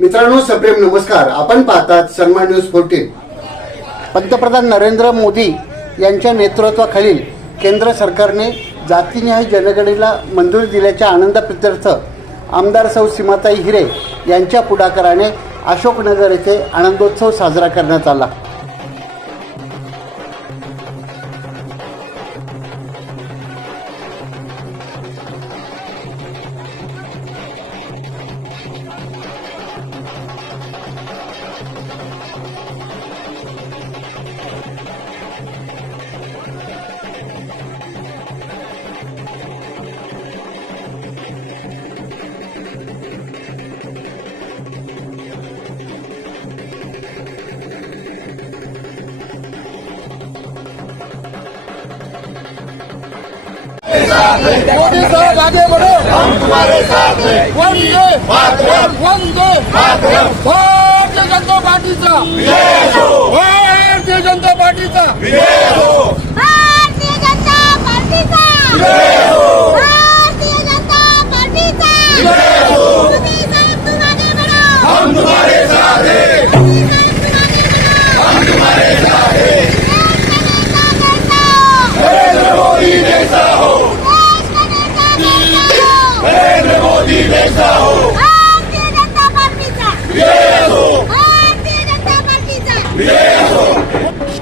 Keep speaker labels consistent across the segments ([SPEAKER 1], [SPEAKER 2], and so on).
[SPEAKER 1] मित्रांनो सप्रेम नमस्कार. आपण पाहतात सन्मान न्यूज फोर्टीन पंतप्रधान नरेंद्र मोदी यांच्या नेतृत्वाखालील केंद्र सरकारने जातीनिहाय जनगणनेला मंजुरी दिल्याच्या आनंदाप्रित्यर्थ आमदार सौ सीमाताई हिरे यांच्या पुढाकाराने अशोकनगर येथे आनंदोत्सव साजरा करण्यात आला.
[SPEAKER 2] मोदी साहब आगे बढ़ो। हम तुम्हारे साथ हैं। वंदे। मातरम। वंदे। मातरम। भारतीय जनता पार्टीचा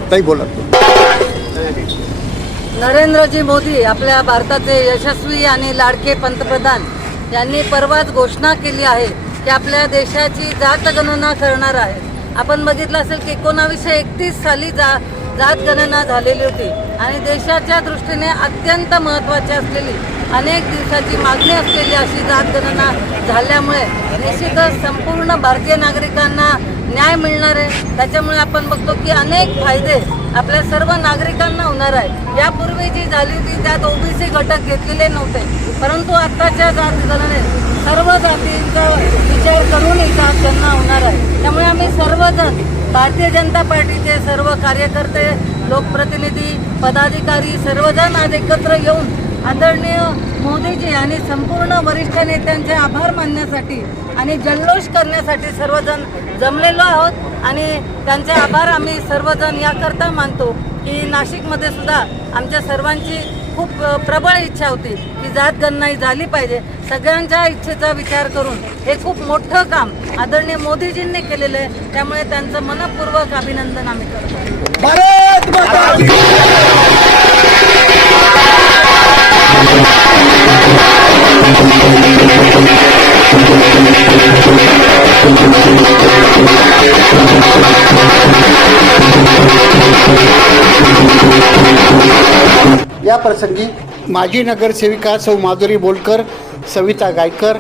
[SPEAKER 1] आत्ताही बोलत.
[SPEAKER 3] नरेंद्रजी मोदी आपल्या भारताचे यशस्वी आणि लाडके पंतप्रधान यांनी परवाच घोषणा केली आहे की आपल्या देशाची जात गणना करणार आहे आपण बघितलं असेल की एकोणावीसशे एकतीस साली जा जात गणना झालेली होती आणि देशाच्या दृष्टीने अत्यंत महत्त्वाची असलेली अनेक दिवसाची मागणी असलेली अशी जात गणना झाल्यामुळे निश्चितच संपूर्ण भारतीय नागरिकांना न्याय मिळणार आहे. त्याच्यामुळे आपण बघतो की अनेक फायदे आपल्या सर्व नागरिकांना होणार आहे यापूर्वी जी झाली होती त्यात ओबीसी घटक घेतलेले नव्हते. परंतु आत्ताच्या जात सर्व जातींचा विचार करून ही त्यांना होणार आहे. त्यामुळे आम्ही सर्वजण भारतीय जनता पार्टीचे सर्व कार्यकर्ते लोकप्रतिनिधी पदाधिकारी सर्वजण आज एकत्र येऊन आदरणीय मोदीजी आणि संपूर्ण वरिष्ठ नेत्यांचे आभार मानण्यासाठी आणि जल्लोष करण्यासाठी सर्वजण जमलेलो आहोत. आणि त्यांचे आभार आम्ही सर्वजण याकरता मानतो की नाशिकमध्ये सुद्धा आमच्या सर्वांची खूप प्रबळ इच्छा होती की जात गणना ही झाली पाहिजे. सगळ्यांच्या इच्छेचा विचार करून हे खूप मोठं काम आदरणीय मोदीजींनी केलेलं आहे. त्यामुळे त्यांचं मनपूर्वक अभिनंदन आम्ही करतो.
[SPEAKER 1] या प्रसंगी माजी नगरसेविका सौ माधुरी बोलकर सविता गायकर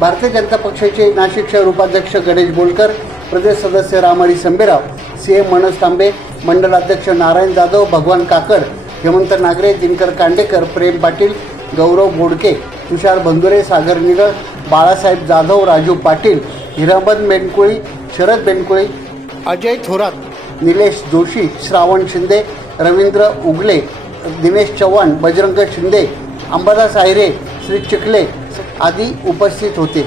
[SPEAKER 1] भारतीय जनता पक्षाचे नाशिक शहर उपाध्यक्ष गणेश बोलकर प्रदेश सदस्य रामहरी संबेराव सी एम मनोज तांबे मंडलाध्यक्ष नारायण जाधव भगवान काकड हेमंत नागरे दिनकर कांडेकर प्रेम पाटील गौरव बोडके तुषार बंधुरे सागर निगळ बाळासाहेब जाधव राजू पाटील हिराबद बेनकुळी शरद बेनकुळी अजय थोरात निलेश जोशी श्रावण शिंदे रवींद्र उगले दिनेश चव्हाण बजरंग शिंदे अंबादास आहिरे श्री चिखले आदी उपस्थित होते.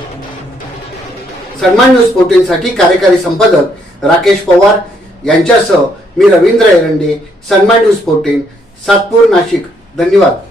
[SPEAKER 1] सन्मान न्यूज फोर्टीनसाठी कार्यकारी संपादक राकेश पवार यांच्यासह मी रवींद्र एरंडे सन्मान न्यूज फोर्टीन सातपूर नाशिक. धन्यवाद.